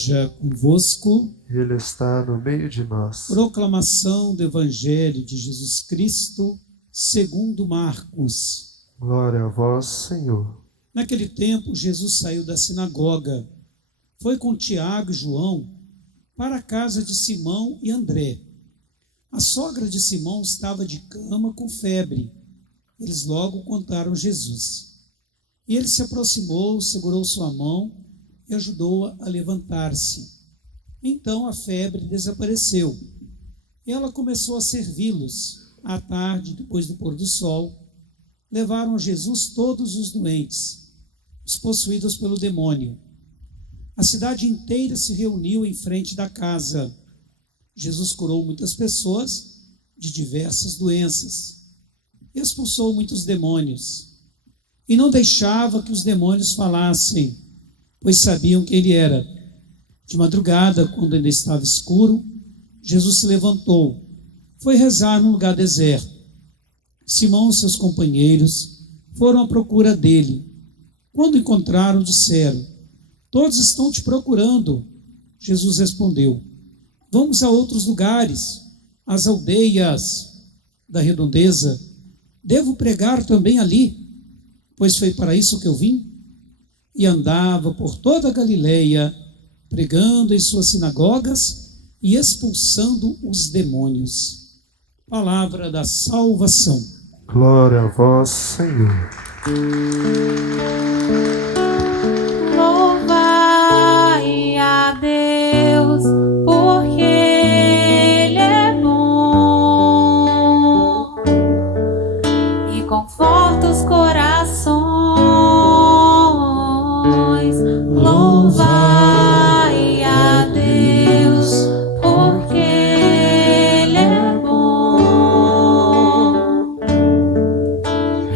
Seja convosco. Ele está no meio de nós. Proclamação do Evangelho de Jesus Cristo, segundo Marcos. Glória a vós, Senhor. Naquele tempo, Jesus saiu da sinagoga, foi com Tiago e João para a casa de Simão e André. A sogra de Simão estava de cama com febre. Eles logo contaram Jesus. E ele se aproximou, segurou sua mão e ajudou-a a levantar-se. Então a febre desapareceu. E ela começou a servi-los. À tarde, depois do pôr do sol, levaram a Jesus todos os doentes, os possuídos pelo demônio. A cidade inteira se reuniu em frente da casa. Jesus curou muitas pessoas de diversas doenças. Expulsou muitos demônios. E não deixava que os demônios falassem, pois sabiam que ele era. De madrugada, quando ainda estava escuro, Jesus se levantou, foi rezar num lugar deserto. Simão e seus companheiros foram à procura dele. Quando encontraram, disseram: "Todos estão te procurando." Jesus respondeu: "Vamos a outros lugares, às aldeias da redondeza. Devo pregar também ali, pois foi para isso que eu vim." E andava por toda a Galileia, pregando em suas sinagogas e expulsando os demônios. Palavra da salvação. Glória a vós, Senhor. Louvai a Deus, porque Ele é bom e conforta os corações. Louvai a Deus, porque Ele é bom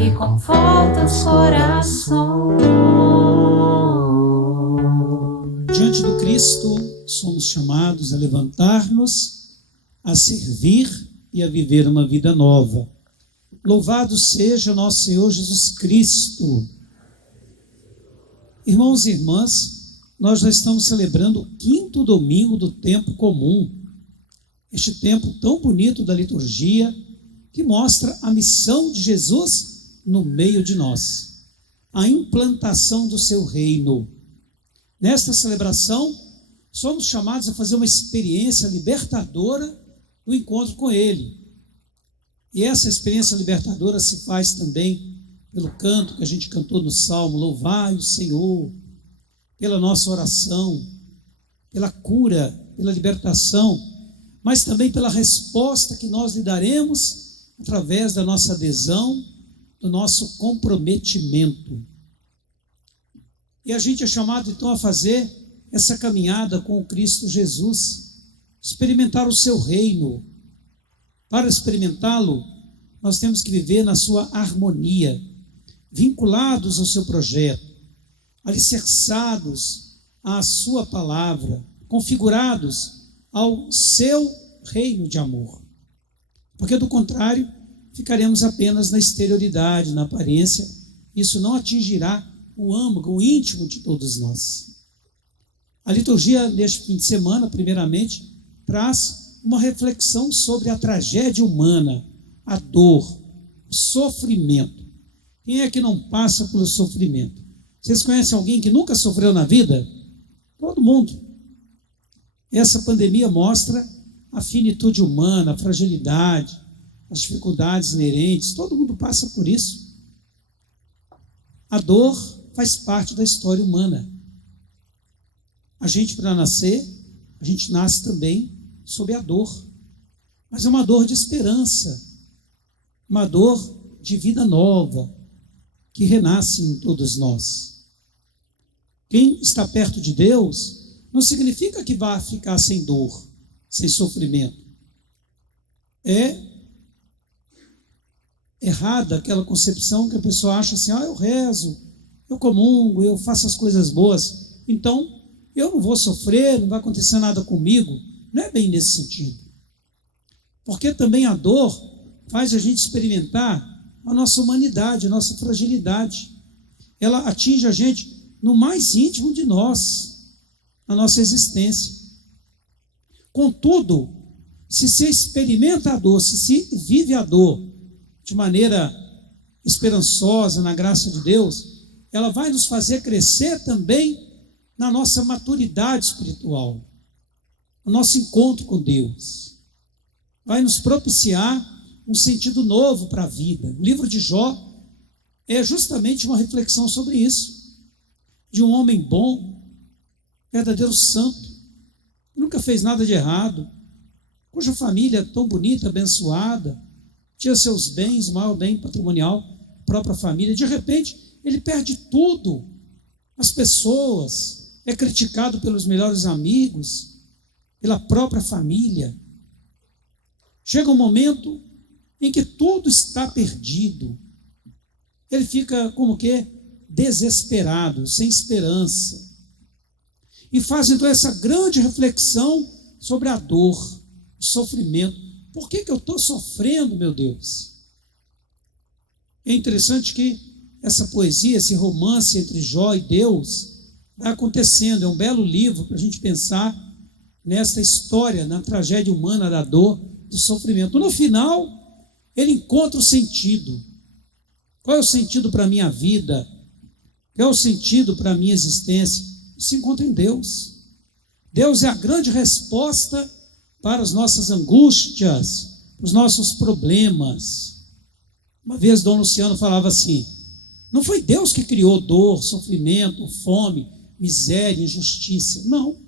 e conforta os corações. Diante do Cristo, somos chamados a levantar-nos, a servir e a viver uma vida nova. Louvado seja nosso Senhor Jesus Cristo. Irmãos e irmãs, nós já estamos celebrando o 5º domingo do tempo comum. Este tempo tão bonito da liturgia, que mostra a missão de Jesus no meio de nós, a implantação do seu reino. Nesta celebração, somos chamados a fazer uma experiência libertadora do encontro com Ele. E essa experiência libertadora se faz também pelo canto que a gente cantou no Salmo: louvai o Senhor, pela nossa oração, pela cura, pela libertação, mas também pela resposta que nós lhe daremos através da nossa adesão, do nosso comprometimento. E a gente é chamado então a fazer essa caminhada com o Cristo Jesus, experimentar o seu reino. Para experimentá-lo, nós temos que viver na sua harmonia, vinculados ao seu projeto, alicerçados à sua palavra, configurados ao seu reino de amor. Porque, do contrário, ficaremos apenas na exterioridade, na aparência. Isso não atingirá o âmago, o íntimo de todos nós. A liturgia deste fim de semana, primeiramente, traz uma reflexão sobre a tragédia humana, a dor, o sofrimento. Quem é que não passa pelo sofrimento? Vocês conhecem alguém que nunca sofreu na vida? Todo mundo. Essa pandemia mostra a finitude humana, a fragilidade, as dificuldades inerentes. Todo mundo passa por isso. A dor faz parte da história humana. A gente, para nascer, a gente nasce também sob a dor. Mas é uma dor de esperança, uma dor de vida nova, que renasce em todos nós. Quem está perto de Deus não significa que vá ficar sem dor, sem sofrimento. É errada aquela concepção que a pessoa acha assim: eu rezo, eu comungo, eu faço as coisas boas, então eu não vou sofrer, não vai acontecer nada comigo. Não é bem nesse sentido. Porque também a dor faz a gente experimentar a nossa humanidade, a nossa fragilidade. Ela atinge a gente no mais íntimo de nós. na nossa existência. Contudo, se experimenta a dor, se vive a dor de maneira esperançosa, na graça de Deus, ela vai nos fazer crescer também na nossa maturidade espiritual, no nosso encontro com Deus. Vai nos propiciar um sentido novo para a vida. O livro de Jó é justamente uma reflexão sobre isso, de um homem bom, verdadeiro santo, que nunca fez nada de errado, cuja família é tão bonita, abençoada, tinha seus bens, o maior bem patrimonial, própria família. De repente, ele perde tudo, as pessoas, é criticado pelos melhores amigos, pela própria família. Chega um momento em que tudo está perdido. Ele fica como que desesperado, sem esperança. E faz então essa grande reflexão sobre a dor, o sofrimento. Por que eu estou sofrendo, meu Deus? É interessante que essa poesia, esse romance entre Jó e Deus, vai acontecendo. É um belo livro para a gente pensar nessa história, na tragédia humana da dor, do sofrimento. No final, ele encontra o sentido. Qual é o sentido para a minha vida? Qual é o sentido para a minha existência? Se encontra em Deus. Deus é a grande resposta para as nossas angústias, para os nossos problemas. Uma vez Dom Luciano falava assim: não foi Deus que criou dor, sofrimento, fome, miséria, injustiça. Não.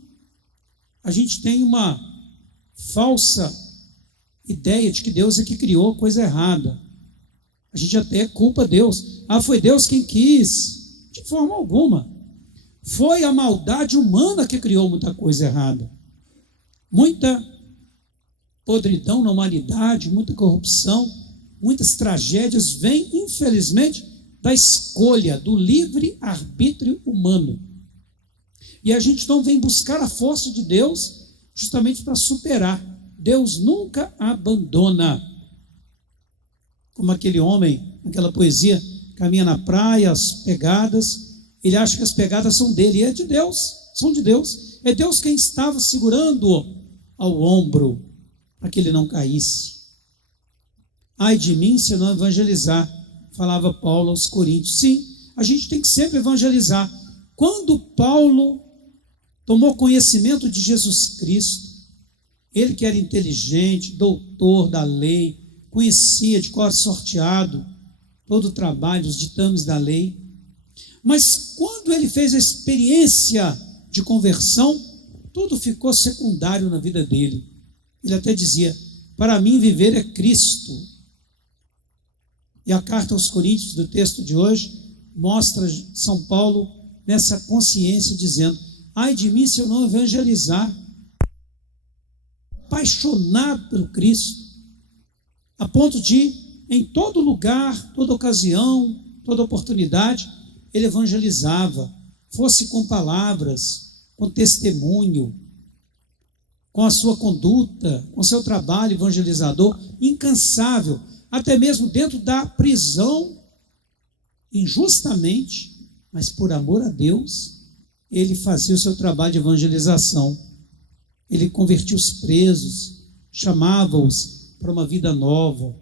A gente tem uma falsa ideia de que Deus é que criou coisa errada. A gente até culpa Deus. Foi Deus quem quis. De forma alguma. Foi a maldade humana que criou muita coisa errada. Muita podridão na humanidade, muita corrupção, muitas tragédias vêm, infelizmente, da escolha, do livre-arbítrio humano. E a gente então vem buscar a força de Deus justamente para superar. Deus nunca abandona. Como aquele homem, aquela poesia, caminha na praia, as pegadas, ele acha que as pegadas são dele, e é de Deus, são de Deus. É Deus quem estava segurando-o ao ombro, para que ele não caísse. Ai de mim se eu não evangelizar, falava Paulo aos Coríntios. Sim, a gente tem que sempre evangelizar. Quando Paulo tomou conhecimento de Jesus Cristo, ele que era inteligente, doutor da lei, conhecia de cor sorteado todo o trabalho, os ditames da lei, mas quando ele fez a experiência de conversão, tudo ficou secundário na vida dele. Ele até dizia: para mim viver é Cristo. E a carta aos Coríntios do texto de hoje mostra São Paulo nessa consciência, dizendo: ai de mim se eu não evangelizar. Apaixonado pelo Cristo, a ponto de, em todo lugar, toda ocasião, toda oportunidade, ele evangelizava, fosse com palavras, com testemunho, com a sua conduta, com seu trabalho evangelizador, incansável, até mesmo dentro da prisão, injustamente, mas por amor a Deus, ele fazia o seu trabalho de evangelização. Ele convertia os presos, chamava-os para uma vida nova,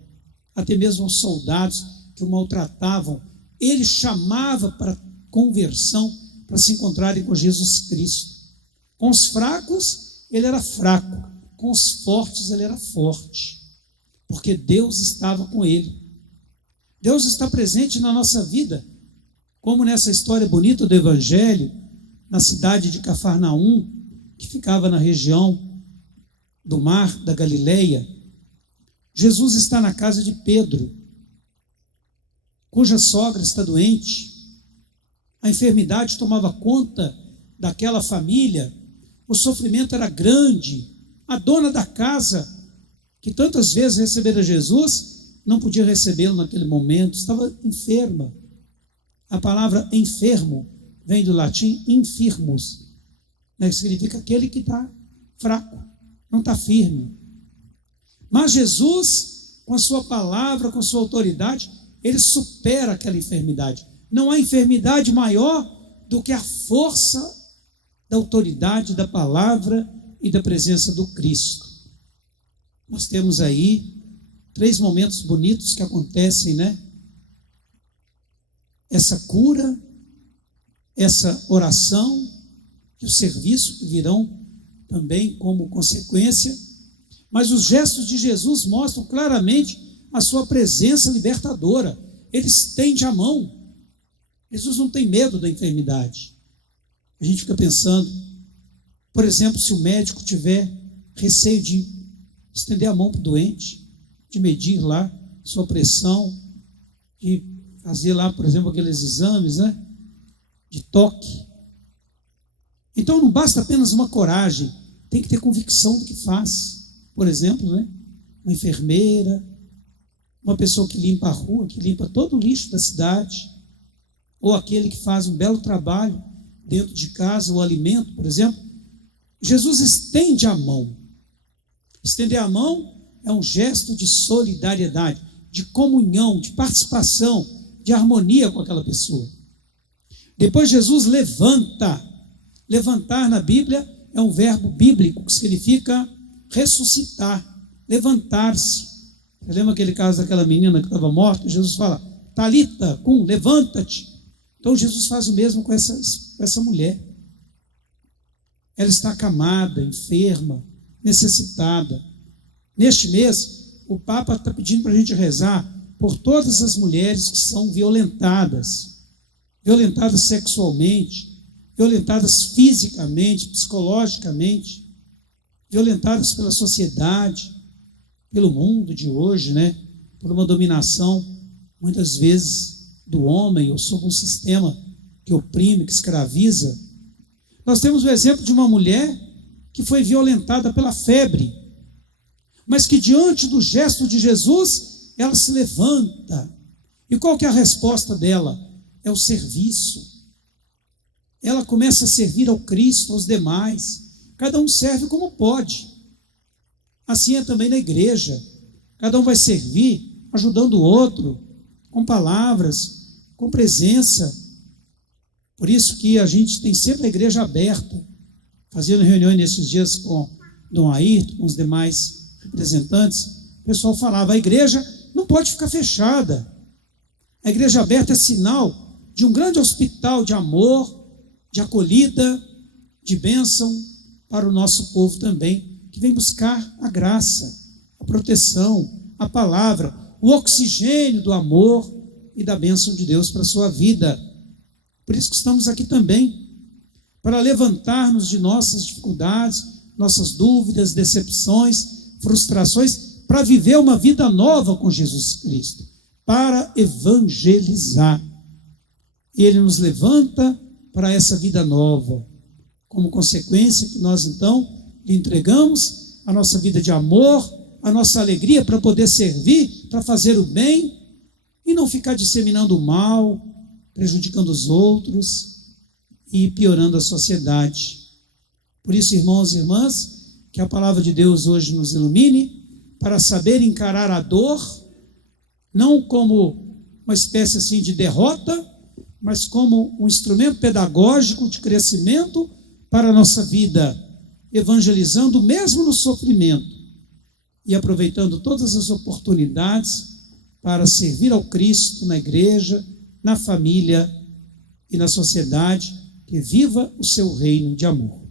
até mesmo os soldados que o maltratavam, ele chamava para conversão, para se encontrarem com Jesus Cristo. Com os fracos, ele era fraco, com os fortes, ele era forte, porque Deus estava com ele. Deus está presente na nossa vida, como nessa história bonita do Evangelho, na cidade de Cafarnaum, que ficava na região do mar da Galileia. Jesus está na casa de Pedro, cuja sogra está doente. A enfermidade tomava conta daquela família, o sofrimento era grande. A dona da casa, que tantas vezes recebera Jesus, não podia recebê-lo naquele momento, estava enferma. A palavra enfermo vem do latim infirmus, que significa aquele que está fraco, não está firme. Mas Jesus, com a sua palavra, com a sua autoridade, ele supera aquela enfermidade. Não há enfermidade maior do que a força da autoridade da palavra e da presença do Cristo. Nós temos aí 3 momentos bonitos que acontecem, né? Essa cura, essa oração e o serviço que virão também como consequência. Mas os gestos de Jesus mostram claramente a sua presença libertadora. Ele estende a mão. Jesus não tem medo da enfermidade. A gente fica pensando, por exemplo, se o médico tiver receio de estender a mão para o doente, de medir lá sua pressão, de fazer lá, por exemplo, aqueles exames, né, de toque. Então não basta apenas uma coragem, tem que ter convicção do que faz. Por exemplo, né, uma enfermeira, uma pessoa que limpa a rua, que limpa todo o lixo da cidade, ou aquele que faz um belo trabalho dentro de casa, o alimento, por exemplo. Jesus estende a mão. Estender a mão é um gesto de solidariedade, de comunhão, de participação, de harmonia com aquela pessoa. Depois Jesus levanta. Levantar na Bíblia é um verbo bíblico que significa ressuscitar, levantar-se. Você lembra aquele caso daquela menina que estava morta? Jesus fala, Talita, cum, levanta-te. Então Jesus faz o mesmo com essa mulher. Ela está acamada, enferma, necessitada. Neste mês, o Papa está pedindo para a gente rezar por todas as mulheres que são violentadas sexualmente, violentadas fisicamente, psicologicamente, violentadas pela sociedade, pelo mundo de hoje, né? Por uma dominação, muitas vezes, do homem, ou sob um sistema que oprime, que escraviza. Nós temos o exemplo de uma mulher que foi violentada pela febre, mas que diante do gesto de Jesus, ela se levanta. E qual que é a resposta dela? É o serviço. Ela começa a servir ao Cristo, aos demais. Cada um serve como pode. Assim é também na igreja. Cada um vai servir ajudando o outro, com palavras, com presença. Por isso que a gente tem sempre a igreja aberta, fazendo reuniões nesses dias com Dom Ayrton, com os demais representantes. O pessoal falava, a igreja não pode ficar fechada. A igreja aberta é sinal de um grande hospital de amor, de acolhida, de bênção para o nosso povo também, que vem buscar a graça, a proteção, a palavra, o oxigênio do amor e da bênção de Deus para a sua vida. Por isso que estamos aqui também, para levantar-nos de nossas dificuldades, nossas dúvidas, decepções, frustrações, para viver uma vida nova com Jesus Cristo, para evangelizar. E Ele nos levanta para essa vida nova. Como consequência que nós então lhe entregamos a nossa vida de amor, a nossa alegria para poder servir, para fazer o bem e não ficar disseminando o mal, prejudicando os outros e piorando a sociedade. Por isso, irmãos e irmãs, que a palavra de Deus hoje nos ilumine para saber encarar a dor, não como uma espécie assim de derrota, mas como um instrumento pedagógico de crescimento para a nossa vida, evangelizando mesmo no sofrimento e aproveitando todas as oportunidades para servir ao Cristo na igreja, na família e na sociedade, que viva o seu reino de amor.